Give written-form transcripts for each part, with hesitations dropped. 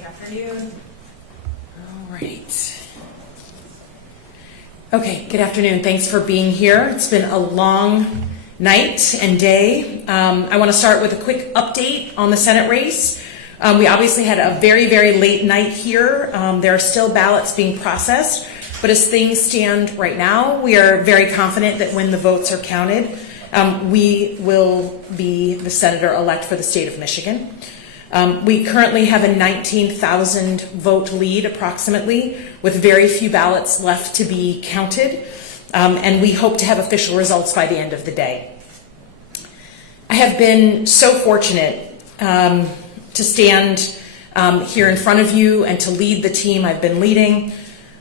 Good afternoon. All right. Okay, good afternoon. Thanks for being here. It's been a long night and day. I want to start with a quick update on the Senate race. We obviously had a very, very late night here. There are still ballots being processed, but as things stand right now, we are very confident that when the votes are counted, we will be the senator-elect for the state of Michigan. We currently have a 19,000 vote lead approximately, with very few ballots left to be counted, and we hope to have official results by the end of the day. I have been so fortunate to stand here in front of you and to lead the team I've been leading,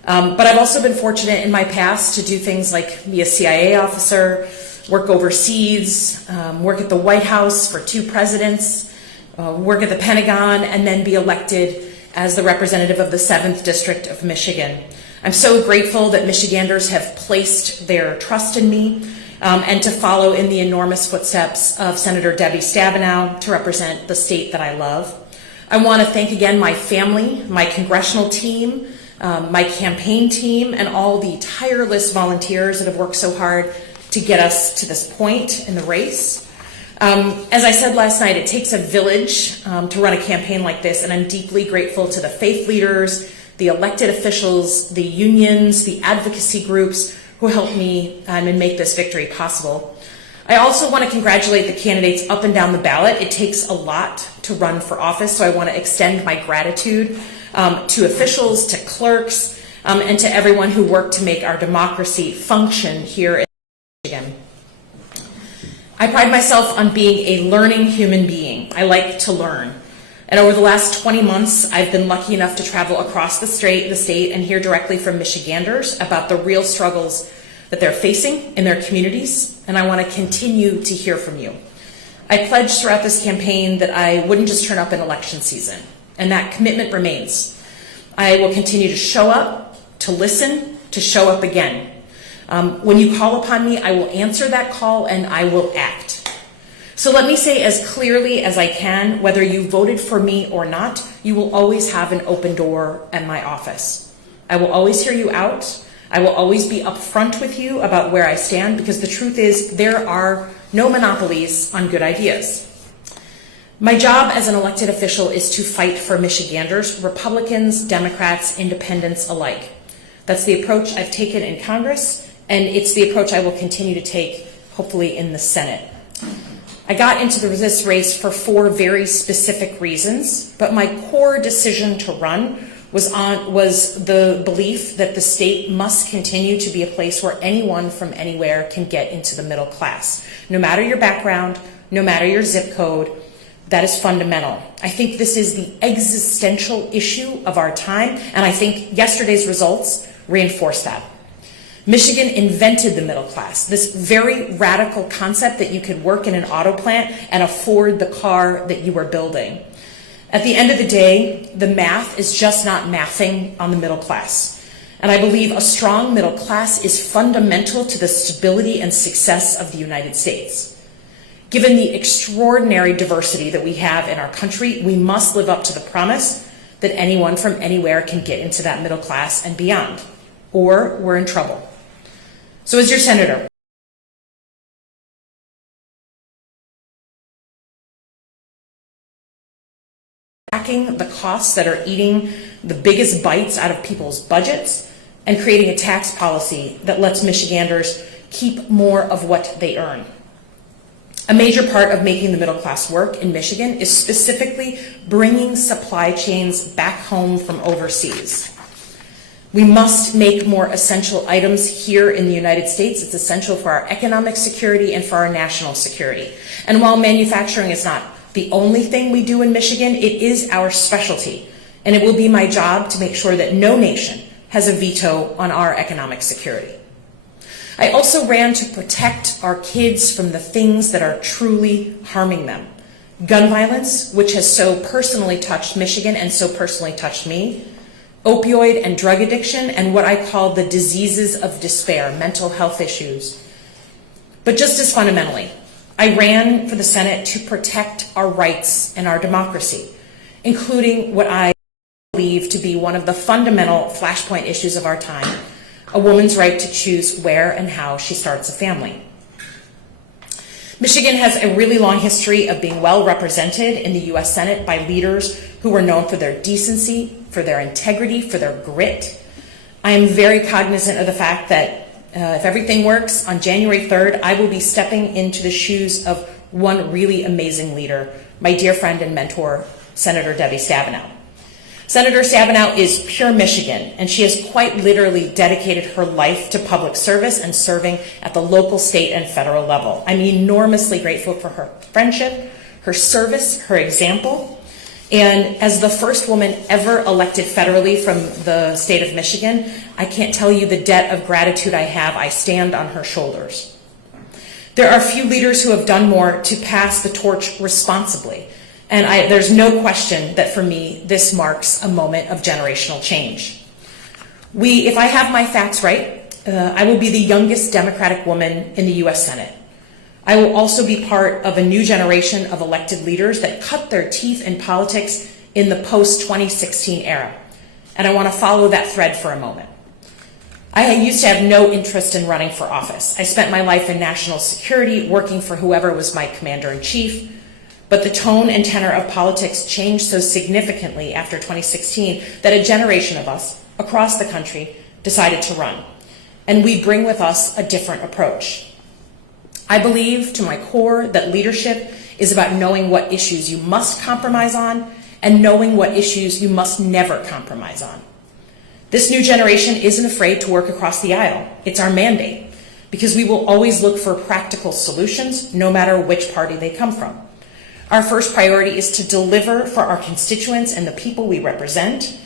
but I've also been fortunate in my past to do things like be a CIA officer, work overseas, work at the White House for 2 presidents, work at the Pentagon, and then be elected as the representative of the 7th District of Michigan. I'm so grateful that Michiganders have placed their trust in me and to follow in the enormous footsteps of Senator Debbie Stabenow to represent the state that I love. I want to thank again my family, my congressional team, my campaign team, and all the tireless volunteers that have worked so hard to get us to this point in the race. As I said last night, it takes a village to run a campaign like this, and I'm deeply grateful to the faith leaders, the elected officials, the unions, the advocacy groups who helped me and make this victory possible. I also want to congratulate the candidates up and down the ballot. It takes a lot to run for office, so I want to extend my gratitude to officials, to clerks, and to everyone who worked to make our democracy function here in Michigan. I pride myself on being a learning human being. I like to learn. And over the last 20 months, I've been lucky enough to travel across the state and hear directly from Michiganders about the real struggles that they're facing in their communities, and I want to continue to hear from you. I pledged throughout this campaign that I wouldn't just turn up in election season, and that commitment remains. I will continue to show up, to listen, to show up again. When you call upon me, I will answer that call and I will act. So let me say as clearly as I can, whether you voted for me or not, you will always have an open door at my office. I will always hear you out. I will always be upfront with you about where I stand, because the truth is there are no monopolies on good ideas. My job as an elected official is to fight for Michiganders, Republicans, Democrats, Independents alike. That's the approach I've taken in Congress, and it's the approach I will continue to take, hopefully, in the Senate. I got into this race for 4 very specific reasons, but my core decision to run was the belief that the state must continue to be a place where anyone from anywhere can get into the middle class. No matter your background, no matter your zip code, that is fundamental. I think this is the existential issue of our time, and I think yesterday's results reinforce that. Michigan invented the middle class, this very radical concept that you could work in an auto plant and afford the car that you were building. At the end of the day, the math is just not mathing on the middle class. And I believe a strong middle class is fundamental to the stability and success of the United States. Given the extraordinary diversity that we have in our country, we must live up to the promise that anyone from anywhere can get into that middle class and beyond, or we're in trouble. So as your senator, tracking the costs that are eating the biggest bites out of people's budgets and creating a tax policy that lets Michiganders keep more of what they earn. A major part of making the middle class work in Michigan is specifically bringing supply chains back home from overseas. We must make more essential items here in the United States. It's essential for our economic security and for our national security. And while manufacturing is not the only thing we do in Michigan, it is our specialty. And it will be my job to make sure that no nation has a veto on our economic security. I also ran to protect our kids from the things that are truly harming them. Gun violence, which has so personally touched Michigan and so personally touched me, opioid and drug addiction, and what I call the diseases of despair, mental health issues. But just as fundamentally, I ran for the Senate to protect our rights and our democracy, including what I believe to be one of the fundamental flashpoint issues of our time, a woman's right to choose where and how she starts a family. Michigan has a really long history of being well represented in the U.S. Senate by leaders who were known for their decency, for their integrity, for their grit. I am very cognizant of the fact that if everything works, on January 3rd, I will be stepping into the shoes of one really amazing leader, my dear friend and mentor, Senator Debbie Stabenow. Senator Stabenow is pure Michigan, and she has quite literally dedicated her life to public service and serving at the local, state, and federal level. I'm enormously grateful for her friendship, her service, her example, and as the first woman ever elected federally from the state of Michigan, I can't tell you the debt of gratitude I have. I stand on her shoulders. There are few leaders who have done more to pass the torch responsibly. And there's no question that for me, this marks a moment of generational change. If I have my facts right, I will be the youngest Democratic woman in the U.S. Senate. I will also be part of a new generation of elected leaders that cut their teeth in politics in the post-2016 era. And I want to follow that thread for a moment. I used to have no interest in running for office. I spent my life in national security, working for whoever was my commander-in-chief. But the tone and tenor of politics changed so significantly after 2016 that a generation of us across the country decided to run. And we bring with us a different approach. I believe to my core that leadership is about knowing what issues you must compromise on and knowing what issues you must never compromise on. This new generation isn't afraid to work across the aisle. It's our mandate, because we will always look for practical solutions, no matter which party they come from. Our first priority is to deliver for our constituents and the people we represent.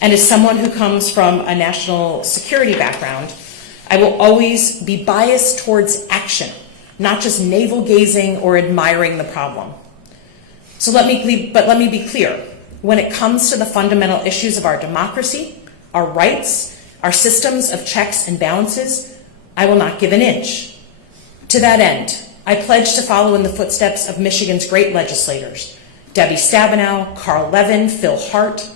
And as someone who comes from a national security background, I will always be biased towards action, not just navel-gazing or admiring the problem. Let me be clear. When it comes to the fundamental issues of our democracy, our rights, our systems of checks and balances, I will not give an inch. To that end, I pledge to follow in the footsteps of Michigan's great legislators, Debbie Stabenow, Carl Levin, Phil Hart,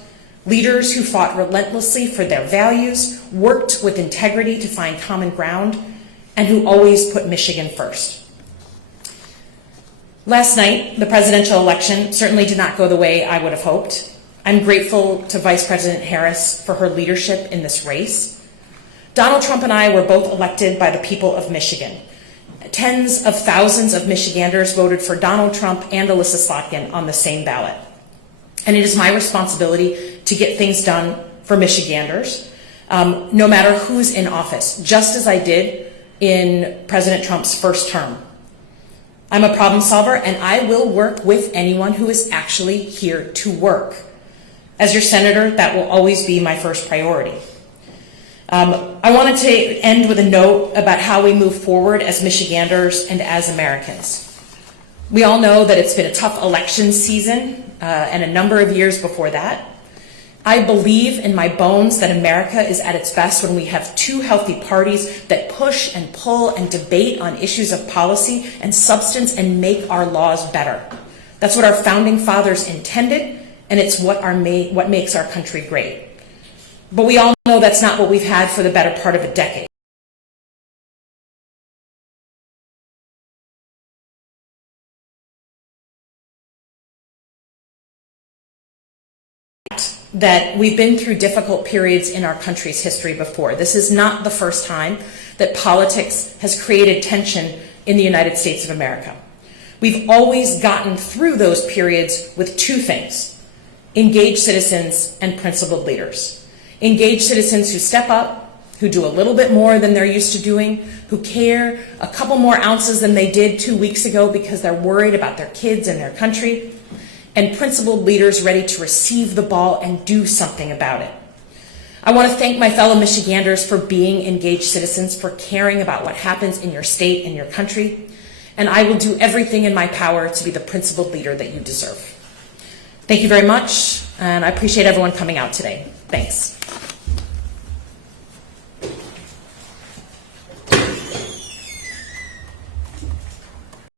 leaders who fought relentlessly for their values, worked with integrity to find common ground, and who always put Michigan first. Last night, the presidential election certainly did not go the way I would have hoped. I'm grateful to Vice President Harris for her leadership in this race. Donald Trump and I were both elected by the people of Michigan. Tens of thousands of Michiganders voted for Donald Trump and Elissa Slotkin on the same ballot. And it is my responsibility to get things done for Michiganders, no matter who's in office, just as I did in President Trump's first term. I'm a problem solver, and I will work with anyone who is actually here to work. As your senator, that will always be my first priority. I wanted to end with a note about how we move forward as Michiganders and as Americans. We all know that it's been a tough election season and a number of years before that. I believe in my bones that America is at its best when we have two healthy parties that push and pull and debate on issues of policy and substance and make our laws better. That's what our founding fathers intended, and it's what makes our country great. But we all know that's not what we've had for the better part of a decade. That we've been through difficult periods in our country's history before. This is not the first time that politics has created tension in the United States of America. We've always gotten through those periods with two things: engaged citizens and principled leaders. Engaged citizens who step up, who do a little bit more than they're used to doing, who care a couple more ounces than they did 2 weeks ago because they're worried about their kids and their country, and principled leaders ready to receive the ball and do something about it. I want to thank my fellow Michiganders for being engaged citizens, for caring about what happens in your state and your country, and I will do everything in my power to be the principled leader that you deserve. Thank you very much, and I appreciate everyone coming out today. Thanks.